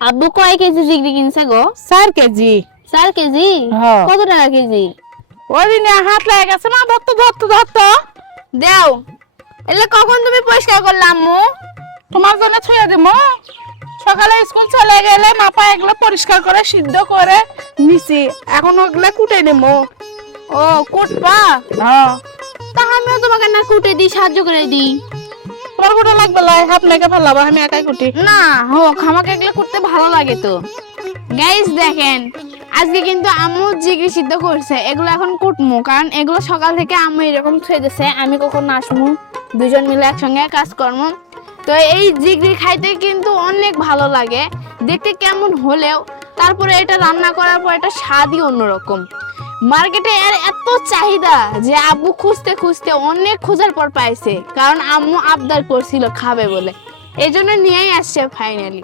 আব্বু কয় কেজি জিগরি কিনছে গো? 4 কেজি। 4 কেজি? হ্যাঁ। কত টাকা কেজি? ওদিনে হাত লেগে গেছে না, ধরতো। দেও। এলে কখন তুমি পরিষ্কার করলে আম্মু? তোমার জন্য ছুঁয়ে দেবো। সকালে স্কুল চলে গেলে মাপা এগুলো পরিষ্কার করে সিদ্ধ করে নিছি, এখন ওগুলো কুটে নেবো। ও কুটবা? হ্যাঁ। তা আমিও তোমাকে না কুটে দিই, সাহায্য করে দিই। তোমার কুটা লাগবে লাই, হাত মেঘে ফেলাবো, আমি একাই কুটি। না হোক, আমাকে এগুলো করতে ভালো লাগে তো। গাইস দেখেন, আজকে কিন্তু আম্মু জিগরি সিদ্ধ করছে, এগুলো এখন কুটমু, কারণ এগুলো সকাল থেকে আম্মু এরকম থুয়ে দিছে, আমি কখন আসবো, দুজন মিলে একসঙ্গে কাজ করবো। তো এই জিগরি খাইতে কিন্তু অনেক ভালো লাগে, দেখতে কেমন হলেও তারপরে এটা রান্না করার পর এটা স্বাদই অন্যরকম। মার্কেটে এর এত চাহিদা যে আব্বু খুঁজতে খুঁজতে অনেক খোঁজার পর পাইছে, কারণ আম্মু আবদার করছিল খাবে বলে, এই জন্য নিয়েই আসছে ফাইনালি।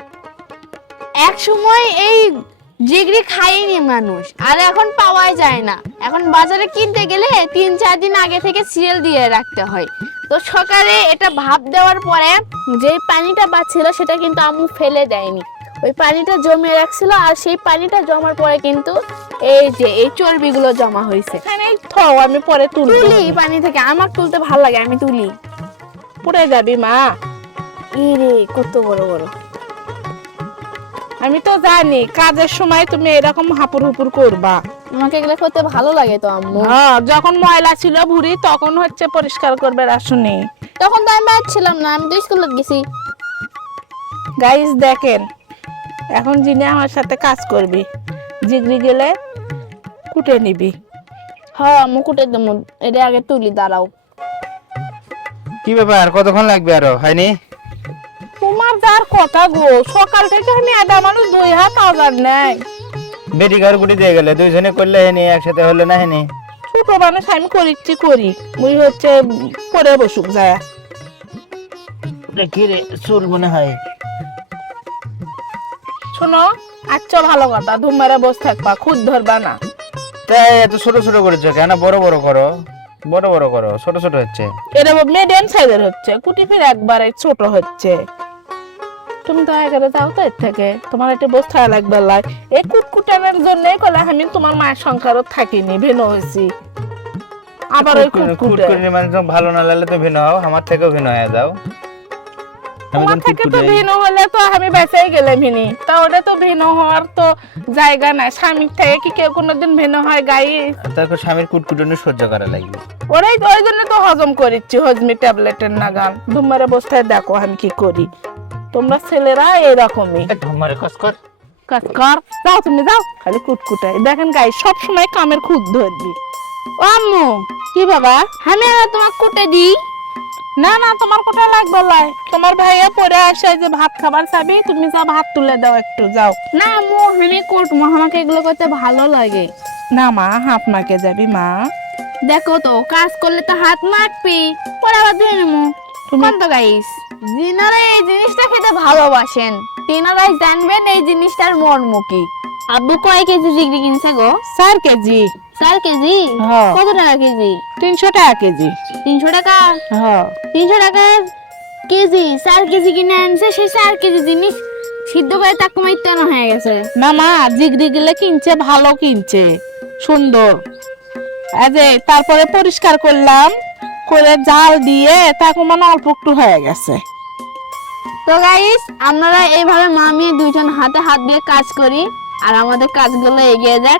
এক সময় এই জিগরি খায়নি মানুষ, আর এখন পাওয়াই যায় না। এখন বাজারে কিনতে গেলে 3-4 দিন আগে থেকে সিরিয়াল দিয়ে রাখতে হয়। তো সকালে এটা ভাপ দেওয়ার পরে যে পানিটা বাঁচছিল সেটা কিন্তু আম্মু ফেলে দেয়নি, ওই পানিটা জমিয়ে রাখছিল, আর সেই পানিটা জমার পরে কিন্তু এই যে এই চর্বিগুলো জমা হয়েছে। এখানে থও, আমি পরে তুলি পানি থেকে, আমার তুলতে ভালো লাগে, আমি তুলি। পুড়ে যাবি মা। ইরে কত বড় বড়। আমি তো জানি কাজের সময় তুমি এরকম হাপুর হুপুর করবা। আমাকে এগুলো করতে ভালো লাগে তো আম্মু। হ্যাঁ, যখন ময়লা ছিল ভুঁড়ি তখন হচ্ছে পরিষ্কার করবে রাসুনি। তখন তো আমি বাদ ছিলাম না, আমি তো স্কুলে গেছি। গাইস দেখেন, এখন যিনি আমার সাথে কাজ করবি, জিগরি গেলে কুটে নিবি। হ্যাঁ আম্মু কুটে দেবো, এটা আগে তুলি, দাঁড়াও। কি ব্যাপার, কতক্ষণ লাগবে আরো হয়নি? তোমার যার কথা গো, সকাল থেকে আমি আদা মানুষ 2 হাত আজার নেই। বেটি ঘর গুটি দিয়ে গেলে দুইজনে করলে হেনি, একসাথে হলে না হেনি। ছোট মানুষ আমি করিচ্ছি করি, মুই হচ্ছে পরে বসুক যায়। কি রে চুল মনে হয়। শোনো, আচ্ছা ভালো কথা, ধুমারে বসে থাকবা, খুদ ধরবা না। তাই এত ছোট ছোট করেছো কেন? বড় বড় করো, বড় বড় করো, ছোট ছোট হচ্ছে। এটা মিডিয়াম সাইজের হচ্ছে, কুটি ফির একবারে ছোট হচ্ছে। তুমি তো একেবারে যাও তো এর থেকে, তোমার একটা বসে লাগবে লাই। এই কুটকুটানোর জন্য কলে আমি তোমার মায়ের সংসারও থাকিনি, ভিন্ন হয়েছি। আবার ওই কুটকুটে মানে ভালো না লাগলে তো ভিন্ন হও, আমার থেকেও ভিন্ন হয়ে যাও। তোমার থেকে তো ভিন্ন হলে তো আমি বেঁচেই গেলে ভিনি, তা ওটা তো ভিন্ন হওয়ার তো জায়গা নাই। স্বামীর থেকে কি কেউ কোনোদিন ভিন্ন হয় গাই? তারপর স্বামীর কুটকুটানো সহ্য করা লাগবে। ওই জন্য তো হজম করিচ্ছি, হজমি ট্যাবলেটের নাগাল। ধুমারে বস্তায় দেখো আমি কি করি। তোমরা ছেলেরা এরকমই ধুমারে কাজ কর, কাজ কর। যাও তুমি যাও, খালি কুটকুটাই দেখেন গাই, সব সময় কামের খুদ ধরবি। ও আম্মু, কি বাবা? আমি আর তোমাকে কুটে দিই। না না, তোমার কোটা লাগবে লাই। তোমার ভাইয়া পরে আসে যে ভাত খাবার চাবি, তুমি যা ভাত তুলে দাও একটু, যাও। না আম্মু, আমি কুটবো, আমাকে এগুলো করতে ভালো লাগে। না মা, হাত মাকে যাবি মা। দেখো তো, কাজ করলে তো হাত মাখবি, পরে আবার ধুয়ে নেবো। কোন তো গাইস, যিনারা এই জিনিসটা খেতে ভালোবাসেন তিনারাই জানবেন এই জিনিসটার মর্ম কি। আব্বু কয় কেজি জিগরি কিনছে গো? 4 কেজি। 4 কেজি? হ্যাঁ। কত টাকা কেজি? 300 টাকা কেজি। 300 টাকা? হ্যাঁ। 300 টাকা কেজি? 4 কেজি কিনে আনছে, সেই 4 কেজি জিনিস সিদ্ধ করে তাকে মাইতে না হয়ে গেছে। না মা, জিগরি গেলে কিনছে, ভালো কিনছে, সুন্দর। তারপরে পরিষ্কার করলাম, করে জাল দিয়ে তাকে মানে অল্প একটু হয়ে গেছে। তো গাইস, আপনারা এইভাবে মা মেয়ে দুইজন হাতে হাত দিয়ে কাজ করি, আর আমাদের কাজগুলো এগিয়ে যাক।